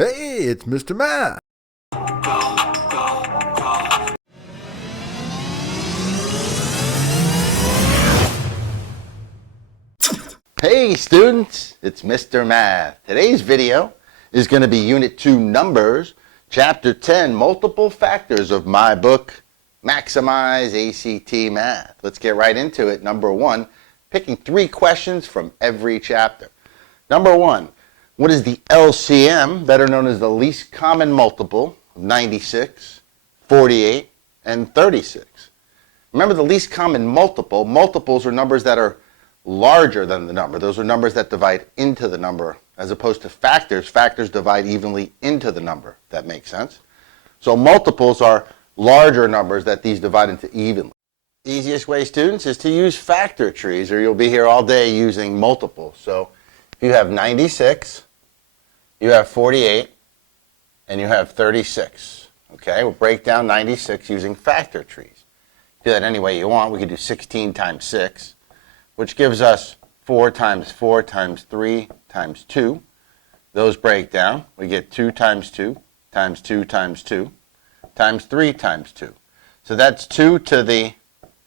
Hey, it's Mr. Math. Hey students, it's Mr. Math. Today's video is going to be Unit 2 Numbers, Chapter 10, Multiple Factors of my book, Maximize ACT Math. Let's get right into it. Number 1, picking 3 questions from every chapter. Number 1, what is the LCM, better known as the least common multiple, of 96, 48, and 36? Remember the least common multiple. Multiples are numbers that are larger than the number. Those are numbers that divide into the number, as opposed to factors. Factors divide evenly into the number. That makes sense. So multiples are larger numbers that these divide into evenly. Easiest way, students, is to use factor trees, or you'll be here all day using multiples. So if you have 96, you have 48, and you have 36. Okay, we'll break down 96 using factor trees. Do that any way you want. We could do 16 times 6, which gives us 4 times 4 times 3 times 2. Those break down. We get 2 times 2 times 2 times 2 times 3 times 2. So that's 2 to the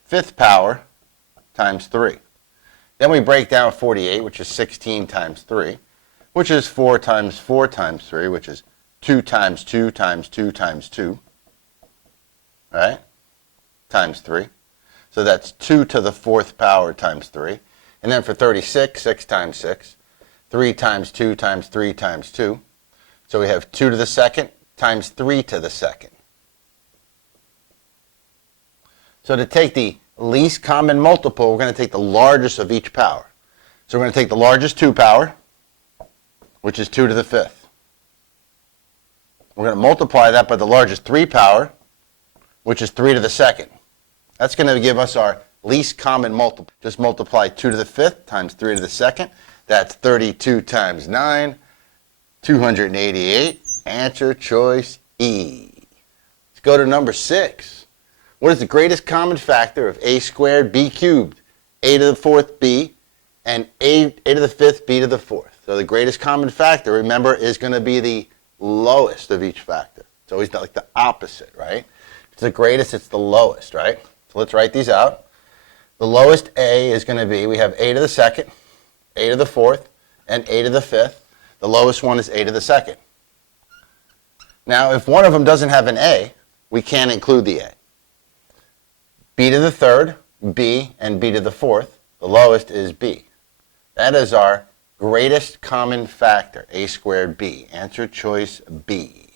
5th power times 3. Then we break down 48, which is 16 times 3, which is 4 times 4 times 3, which is 2 times 2 times 2 times 2, right, times 3. So that's 2 to the 4th power times 3. And then for 36, 6 times 6, 3 times 2 times 3 times 2. So we have 2 to the 2nd times 3 to the 2nd. So to take the least common multiple, we're going to take the largest of each power. So we're going to take the largest 2 power, which is 2 to the 5th. We're going to multiply that by the largest 3 power, which is 3 to the 2nd. That's going to give us our least common multiple. Just multiply 2 to the 5th times 3 to the 2nd. That's 32 times 9, 288. Answer choice E. Let's go to number 6. What is the greatest common factor of a squared b cubed? A to the 4th b and a to the 5th b to the 4th. So the greatest common factor, remember, is going to be the lowest of each factor. It's always like the opposite, right? If it's the greatest, it's the lowest, right? So let's write these out. The lowest a is going to be, we have a to the 2nd, a to the 4th, and a to the 5th. The lowest one is a to the 2nd. Now, if one of them doesn't have an a, we can't include the a. B to the 3rd, b, and b to the 4th. The lowest is b. That is our greatest common factor, a squared b. Answer choice B.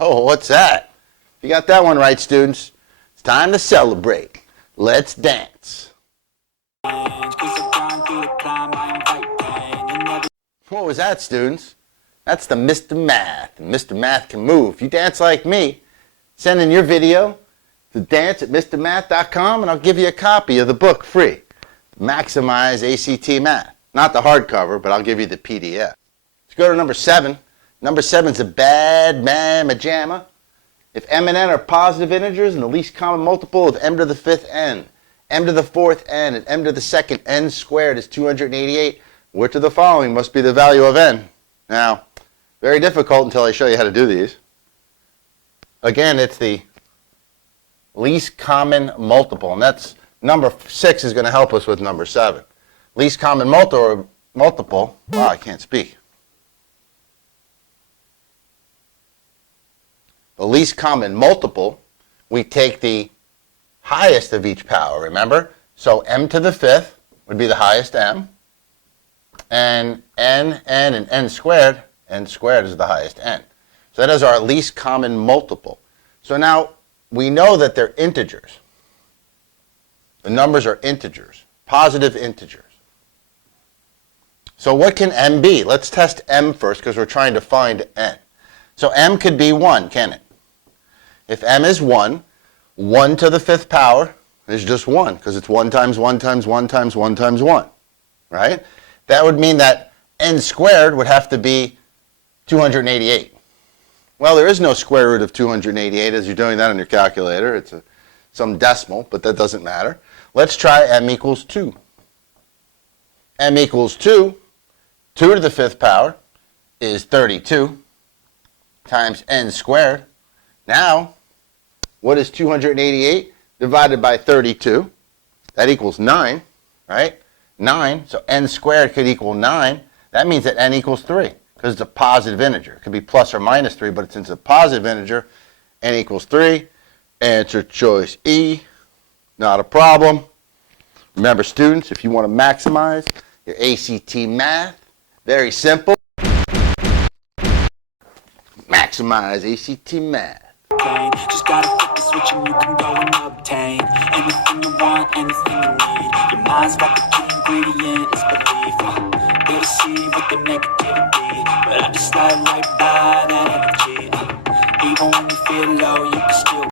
Oh, what's that? If you got that one right, students, it's time to celebrate. Let's dance. What was that, students? That's the Mr. Math. And Mr. Math can move. If you dance like me, send in your video to dance@mrmath.com and I'll give you a copy of the book free. Maximize ACT Math. Not the hardcover, but I'll give you the PDF. Let's go to number 7. Number 7 is a bad mamma jamma. If m and n are positive integers and the least common multiple of m to the 5th n, m to the 4th n, and m to the 2nd n squared is 288, which of the following must be the value of n? Now, very difficult until I show you how to do these. Again, it's the least common multiple, and that's number 6 is going to help us with number 7. Least common multiple, wow, I can't speak. The least common multiple, we take the highest of each power, remember? So m to the 5th would be the highest m, and n, and n squared is the highest n. So that is our least common multiple. So now we know that they're integers. The numbers are integers, positive integers. So what can m be? Let's test m first because we're trying to find n. So m could be 1, can it? If m is 1, 1 to the 5th power is just 1 because it's 1 times 1 times 1 times 1 times 1, right? That would mean that n squared would have to be 288. Well, there is no square root of 288 as you're doing that on your calculator. It's some decimal, but that doesn't matter. Let's try m equals 2. M equals 2. 2 to the 5th power is 32 times n squared. Now, what is 288 divided by 32? That equals 9, right? 9, so n squared could equal 9. That means that n equals 3 because it's a positive integer. It could be plus or minus 3, but since it's a positive integer, n equals 3. Answer choice E, not a problem. Remember, students, if you want to maximize your ACT math, very simple. Maximize ACT math. Just gotta flip the switch and you can go and obtain anything you want, anything you need. Your mind's right.